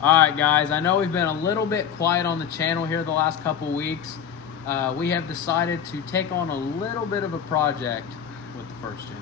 All right, guys, I know we've been a little bit quiet on the channel here the last couple weeks. We have decided to take on a little bit of a project with the first gen.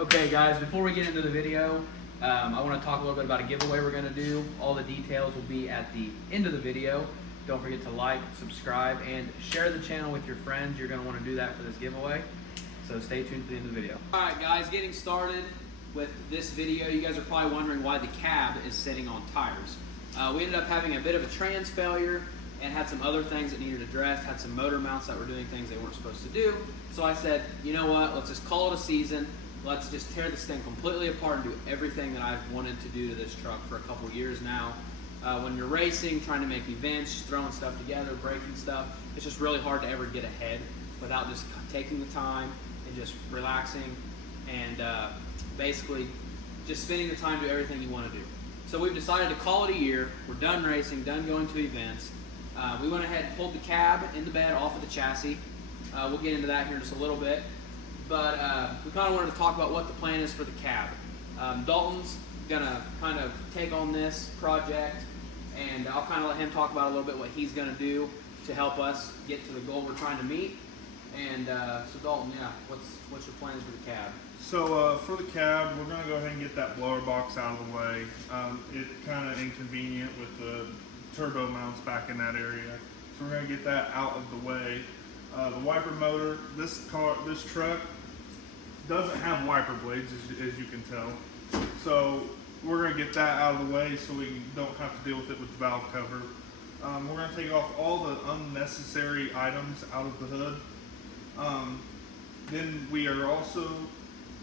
Okay guys, before we get into the video, I want to talk a little bit about a giveaway we're going to do. All the details will be at the end of the video. Don't forget to like, subscribe, and share the channel with your friends. You're going to want to do that for this giveaway. So stay tuned for the end of the video. Alright guys, getting started with this video. You guys are probably wondering why the cab is sitting on tires. We ended up having a bit of a trans failure and had some other things that needed addressed, had some motor mounts that were doing things they weren't supposed to do. So I said, you know what, let's just call it a season. Let's just tear this thing completely apart and do everything that I've wanted to do to this truck for a couple years now. When you're racing, trying to make events, throwing stuff together, breaking stuff, it's just really hard to ever get ahead without just taking the time and just relaxing and basically just spending the time to do everything you want to do. So we've decided to call it a year. We're done racing, done going to events. We went ahead and pulled the cab in the bed off of the chassis. We'll get into that here in just a little bit. But we kind of wanted to talk about what the plan is for the cab. Dalton's gonna kind of take on this project, and I'll kind of let him talk about a little bit what he's gonna do to help us get to the goal we're trying to meet. And so Dalton, yeah, what's your plans for the cab? So for the cab, we're going to go ahead and get that blower box out of the way. It's kind of inconvenient with the turbo mounts back in that area. So we're going to get that out of the way. The wiper motor, this truck doesn't have wiper blades, as you can tell. So we're going to get that out of the way so we don't have to deal with it with the valve cover. We're going to take off all the unnecessary items out of the hood. Then we are also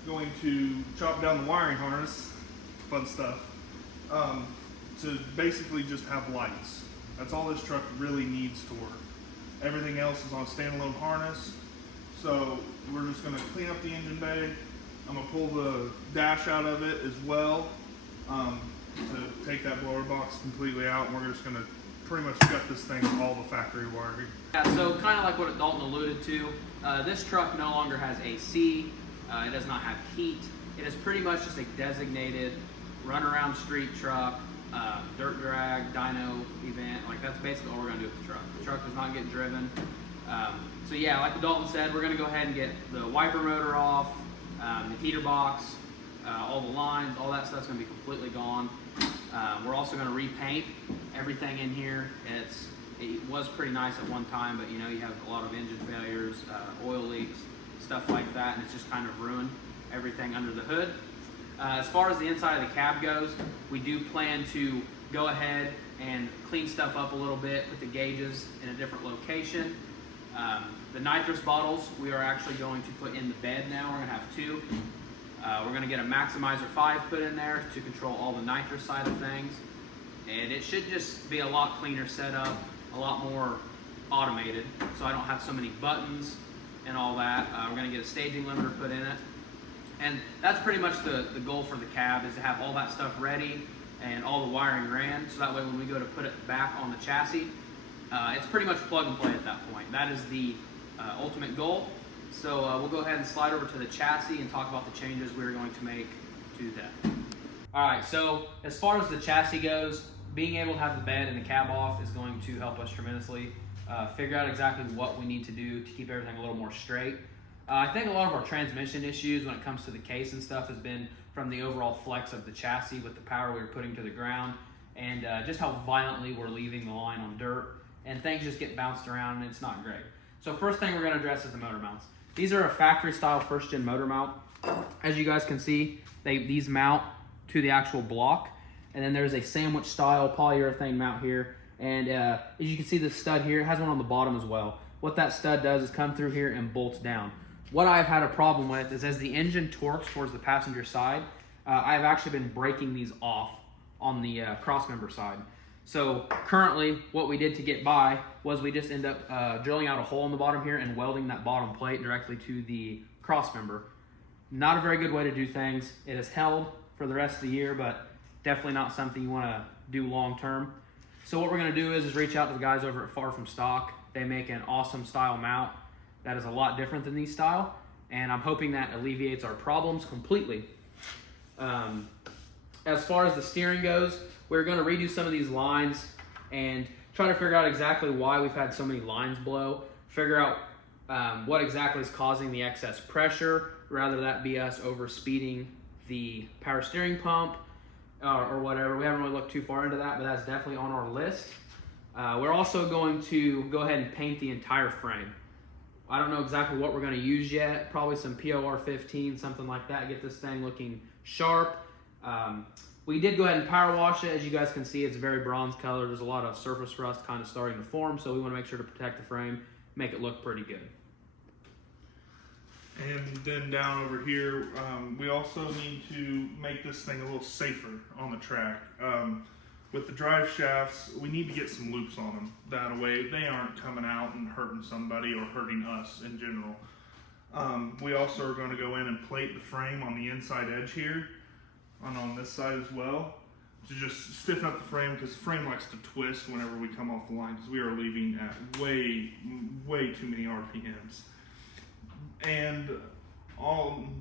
going to chop down the wiring harness, fun stuff, to basically just have lights. That's all this truck really needs to work. Everything else is on a standalone harness. So we're just going to clean up the engine bay. I'm going to pull the dash out of it as well to take that blower box completely out. And we're just going to pretty much gut this thing with all the factory wiring. Yeah, so kind of like what Dalton alluded to, this truck no longer has AC. It does not have heat. It is pretty much just a designated run around street truck, dirt drag, dyno event. Like that's basically all we're gonna do with the truck. The truck does not get driven. So yeah, like Dalton said, we're gonna go ahead and get the wiper motor off, the heater box, all the lines, all that stuff's gonna be completely gone. We're also gonna repaint everything in here. It was pretty nice at one time, but you know, you have a lot of engine failures, oil leaks, stuff like that, and it's just kind of ruined everything under the hood. As far as the inside of the cab goes, we do plan to go ahead and clean stuff up a little bit, put the gauges in a different location. The nitrous bottles we are actually going to put in the bed now. We're going to have two. We're going to get a Maximizer 5 put in there to control all the nitrous side of things. And it should just be a lot cleaner setup, a lot more automated, so I don't have so many buttons and all that. We're going to get a staging limiter put in it. And that's pretty much the goal for the cab, is to have all that stuff ready and all the wiring ran, so that way when we go to put it back on the chassis, it's pretty much plug and play at that point. That is the ultimate goal. So we'll go ahead and slide over to the chassis and talk about the changes we're going to make to that. All right, so as far as the chassis goes, being able to have the bed and the cab off is going to help us tremendously figure out exactly what we need to do to keep everything a little more straight. I think a lot of our transmission issues when it comes to the case and stuff has been from the overall flex of the chassis with the power we were putting to the ground, and just how violently we're leaving the line on dirt, and things just get bounced around and it's not great. So first thing we're going to address is the motor mounts. These are a factory style first gen motor mount. As you guys can see, these mount to the actual block, and then there's a sandwich style polyurethane mount here, and as you can see, the stud here, it has one on the bottom as well. What that stud does is come through here and bolts down. What I've had a problem with is as the engine torques towards the passenger side, I've actually been breaking these off on the crossmember side. So currently what we did to get by was we just end up drilling out a hole in the bottom here and welding that bottom plate directly to the cross member. Not a very good way to do things. It is held for the rest of the year, but definitely not something you want to do long term. So what we're going to do is reach out to the guys over at Far From Stock. They make an awesome style mount that is a lot different than these style, and I'm hoping that alleviates our problems completely. As far as the steering goes, we're going to redo some of these lines and try to figure out exactly why we've had so many lines blow, figure out what exactly is causing the excess pressure, rather that be us over speeding the power steering pump or whatever. We haven't really looked too far into that, but that's definitely on our list. We're also going to go ahead and paint the entire frame. I don't know exactly what we're going to use yet, probably some POR 15, something like that, get this thing looking sharp. We did go ahead and power wash it. As you guys can see, it's very bronze color. There's a lot of surface rust kind of starting to form, so we want to make sure to protect the frame, make it look pretty good. And then down over here, we also need to make this thing a little safer on the track. With the drive shafts, we need to get some loops on them. That way they aren't coming out and hurting somebody or hurting us in general. We also are going to go in and plate the frame on the inside edge here, and on this side as well, to just stiffen up the frame, because the frame likes to twist whenever we come off the line, because we are leaving at way too many RPMs. And on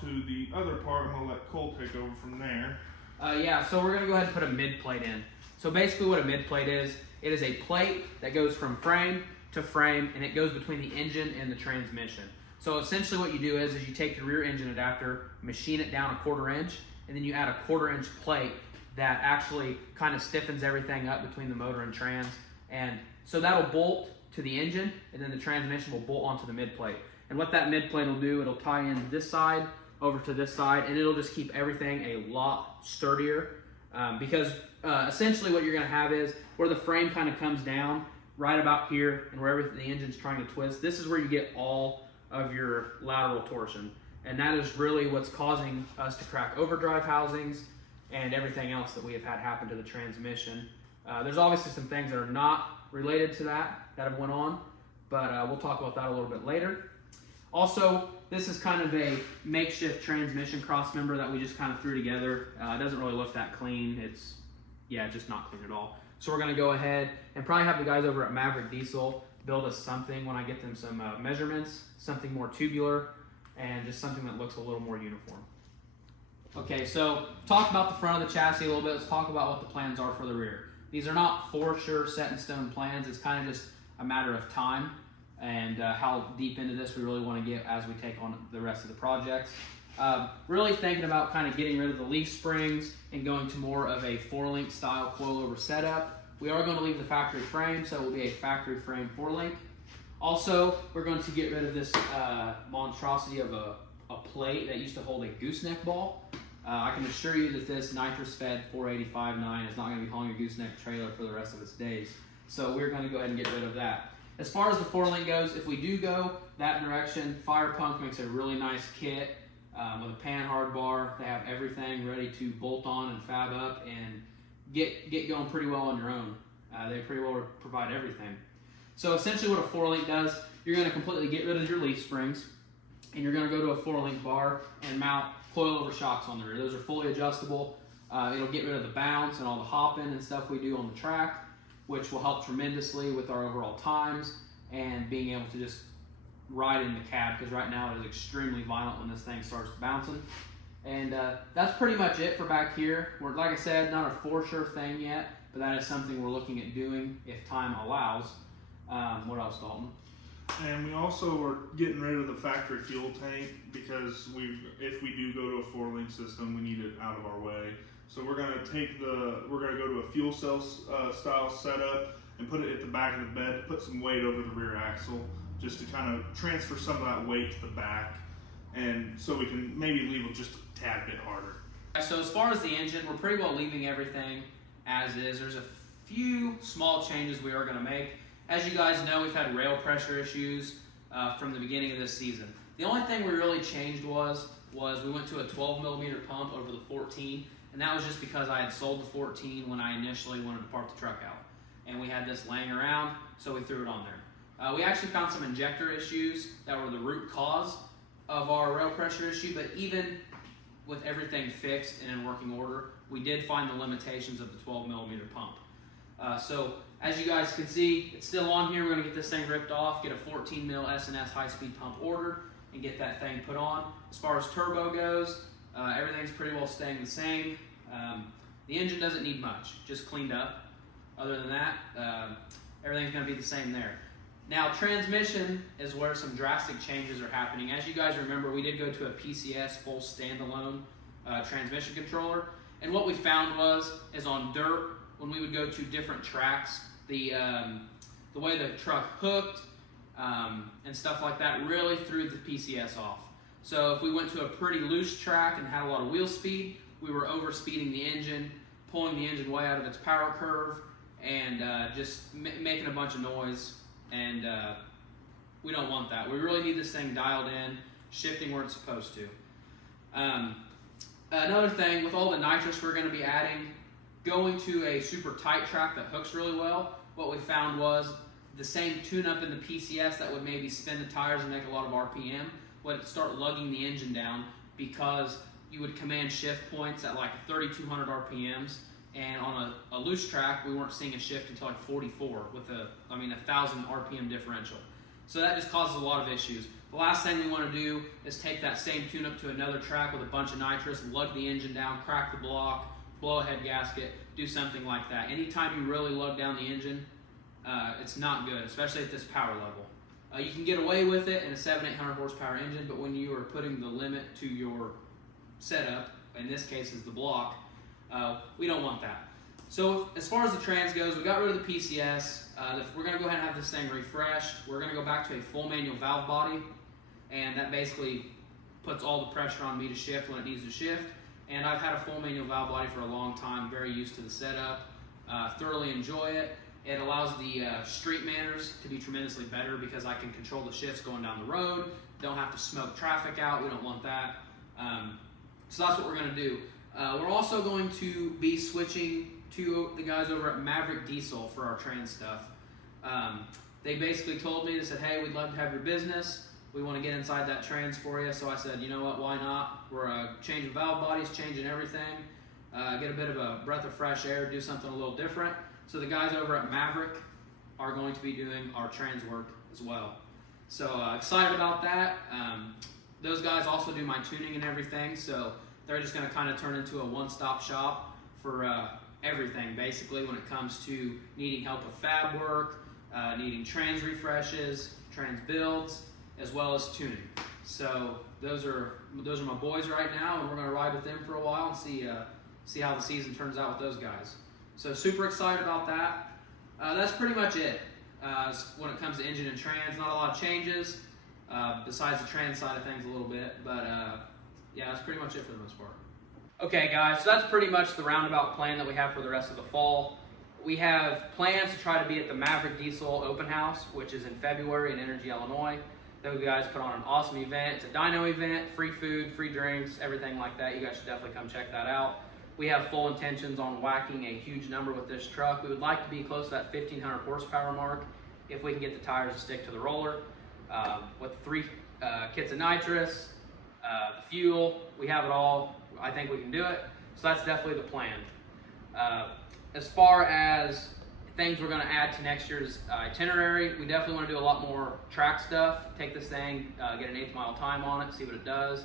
to the other part, I'm going to let Cole take over from there. Yeah, so we're going to go ahead and put a mid plate in. So basically what a mid plate is, it is a plate that goes from frame to frame, and it goes between the engine and the transmission. So essentially what you do is you take your rear engine adapter, machine it down 1/4 inch, and then you add a 1/4 inch plate that actually kind of stiffens everything up between the motor and trans. And so that'll bolt to the engine, and then the transmission will bolt onto the mid plate. And what that mid plate will do, it'll tie in this side over to this side, and it'll just keep everything a lot sturdier. Because essentially what you're going to have is where the frame kind of comes down right about here, and wherever the engine's trying to twist, this is where you get all of your lateral torsion. And that is really what's causing us to crack overdrive housings and everything else that we have had happen to the transmission. There's obviously some things that are not related to that have went on, but we'll talk about that a little bit later. Also, this is kind of a makeshift transmission cross member that we just kind of threw together. It doesn't really look that clean. It's just not clean at all. So we're going to go ahead and probably have the guys over at Maverick Diesel build us something when I get them some measurements, something more tubular, and just something that looks a little more uniform. Okay, so talk about the front of the chassis a little bit. Let's talk about what the plans are for the rear. These are not for sure set in stone plans. It's kind of just a matter of time and how deep into this we really want to get as we take on the rest of the projects. Really thinking about kind of getting rid of the leaf springs and going to more of a 4-link style coilover setup. We are going to leave the factory frame, so it will be a factory frame 4-link. Also, we're going to get rid of this monstrosity of a plate that used to hold a gooseneck ball. I can assure you that this nitrous-fed 485-9 is not going to be hauling a gooseneck trailer for the rest of its days. So we're going to go ahead and get rid of that. As far as the 4-link goes, if we do go that direction, Firepunk makes a really nice kit with a panhard bar. They have everything ready to bolt on and fab up and get going pretty well on your own. They pretty well provide everything. So essentially what a 4-link does, you're going to completely get rid of your leaf springs, and you're going to go to a 4-link bar and mount coilover shocks on the rear. Those are fully adjustable. It'll get rid of the bounce and all the hopping and stuff we do on the track, which will help tremendously with our overall times and being able to just ride in the cab, because right now it is extremely violent when this thing starts bouncing. And that's pretty much it for back here. We're, like I said, not a for sure thing yet, but that is something we're looking at doing if time allows. What else, Dalton? And we also are getting rid of the factory fuel tank, because if we do go to a 4-link system, we need it out of our way. So we're going to go to a fuel cell style setup and put it at the back of the bed, put some weight over the rear axle, just to kind of transfer some of that weight to the back, and so we can maybe leave it just a tad bit harder. So as far as the engine, we're pretty well leaving everything as is. There's a few small changes we are going to make. As you guys know, we've had rail pressure issues from the beginning of this season. The only thing we really changed was we went to a 12 millimeter pump over the 14. And that was just because I had sold the 14 when I initially wanted to park the truck out. And we had this laying around, so we threw it on there. We actually found some injector issues that were the root cause of our rail pressure issue, but even with everything fixed and in working order, we did find the limitations of the 12 millimeter pump. So as you guys can see, it's still on here. We're gonna get this thing ripped off, get a 14 mil S&S high-speed pump ordered, and get that thing put on. As far as turbo goes, everything's pretty well staying the same. The engine doesn't need much, just cleaned up. Other than that, everything's gonna be the same there. Now, transmission is where some drastic changes are happening. As you guys remember, we did go to a PCS full standalone transmission controller. And what we found is on dirt, when we would go to different tracks, the way the truck hooked and stuff like that really threw the PCS off. So if we went to a pretty loose track and had a lot of wheel speed, we were over speeding the engine, pulling the engine way out of its power curve, and just making a bunch of noise. And we don't want that. We really need this thing dialed in, shifting where it's supposed to. Another thing, with all the nitrous we're going to be adding, going to a super tight track that hooks really well, what we found was the same tune-up in the PCS that would maybe spin the tires and make a lot of RPM would start lugging the engine down, because you would command shift points at like 3,200 RPMs, and on a loose track, we weren't seeing a shift until like 44 with a 1,000 RPM differential. So that just causes a lot of issues. The last thing we want to do is take that same tune-up to another track with a bunch of nitrous, lug the engine down, crack the block, blow a head gasket, do something like that. Anytime you really lug down the engine, it's not good, especially at this power level. You can get away with it in a 700-800 horsepower engine, but when you are putting the limit to your setup, in this case is the block, we don't want that. So as far as the trans goes, we got rid of the PCS. We're going to go ahead and have this thing refreshed. We're going to go back to a full manual valve body, and that basically puts all the pressure on me to shift when it needs to shift. And I've had a full manual valve body for a long time, very used to the setup, thoroughly enjoy it. It allows the street manners to be tremendously better because I can control the shifts going down the road, don't have to smoke traffic out, we don't want that. So that's what we're going to do. We're also going to be switching to the guys over at Maverick Diesel for our trans stuff. They basically told me, they said, hey, we'd love to have your business. We want to get inside that trans for you. So I said, you know what, why not? We're changing valve bodies, changing everything, get a bit of a breath of fresh air, do something a little different. So the guys over at Maverick are going to be doing our trans work as well. So excited about that. Those guys also do my tuning and everything, so they're just going to kind of turn into a one-stop shop for everything, basically, when it comes to needing help with fab work, needing trans refreshes, trans builds, as well as tuning. So those are my boys right now, and we're going to ride with them for a while and see how the season turns out with those guys. So super excited about that. That's pretty much it when it comes to engine and trans. Not a lot of changes besides the trans side of things a little bit, but yeah, that's pretty much it for the most part. Okay guys, so that's pretty much the roundabout plan that we have for the rest of the fall. We have plans to try to be at the Maverick Diesel Open House, which is in February in Energy, Illinois. Those guys put on an awesome event. It's a dyno event, free food, free drinks, everything like that. You guys should definitely come check that out. We have full intentions on whacking a huge number with this truck. We would like to be close to that 1,500 horsepower mark if we can get the tires to stick to the roller. With 3 kits of nitrous, the fuel, we have it all. I think we can do it. So that's definitely the plan. As far as things we're going to add to next year's itinerary, we definitely want to do a lot more track stuff. Take this thing, get an 1/8 mile time on it, see what it does.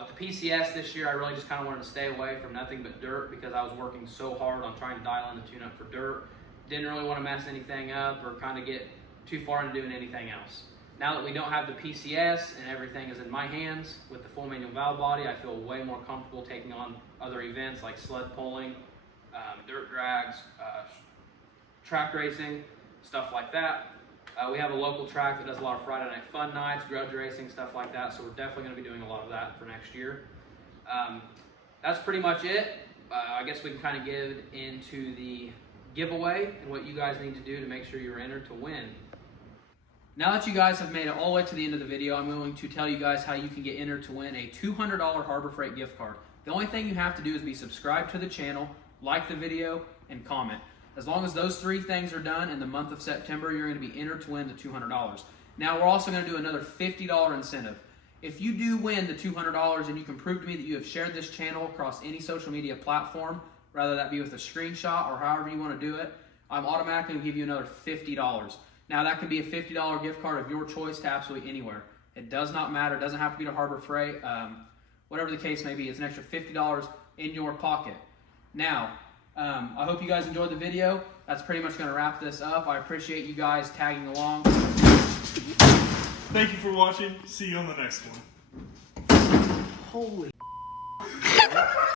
With the PCS this year, I really just kind of wanted to stay away from nothing but dirt because I was working so hard on trying to dial in the tune-up for dirt. Didn't really want to mess anything up or kind of get too far into doing anything else. Now that we don't have the PCS and everything is in my hands with the full manual valve body, I feel way more comfortable taking on other events like sled pulling, dirt drags, track racing, stuff like that. We have a local track that does a lot of Friday night fun nights, grudge racing, stuff like that, so we're definitely going to be doing a lot of that for next year. That's pretty much it. I guess we can kind of get into the giveaway and what you guys need to do to make sure you're entered to win. Now that you guys have made it all the way to the end of the video, I'm going to tell you guys how you can get entered to win a $200 Harbor Freight gift card. The only thing you have to do is be subscribed to the channel, like the video, and comment. As long as those 3 things are done in the month of September, you're going to be entered to win the $200. Now, we're also going to do another $50 incentive. If you do win the $200 and you can prove to me that you have shared this channel across any social media platform, whether that be with a screenshot or however you want to do it, I'm automatically going to give you another $50. Now, that could be a $50 gift card of your choice to absolutely anywhere. It does not matter. It doesn't have to be to Harbor Freight. Whatever the case may be, it's an extra $50 in your pocket. Now, I hope you guys enjoyed the video. That's pretty much going to wrap this up. I appreciate you guys tagging along. Thank you for watching. See you on the next one. Holy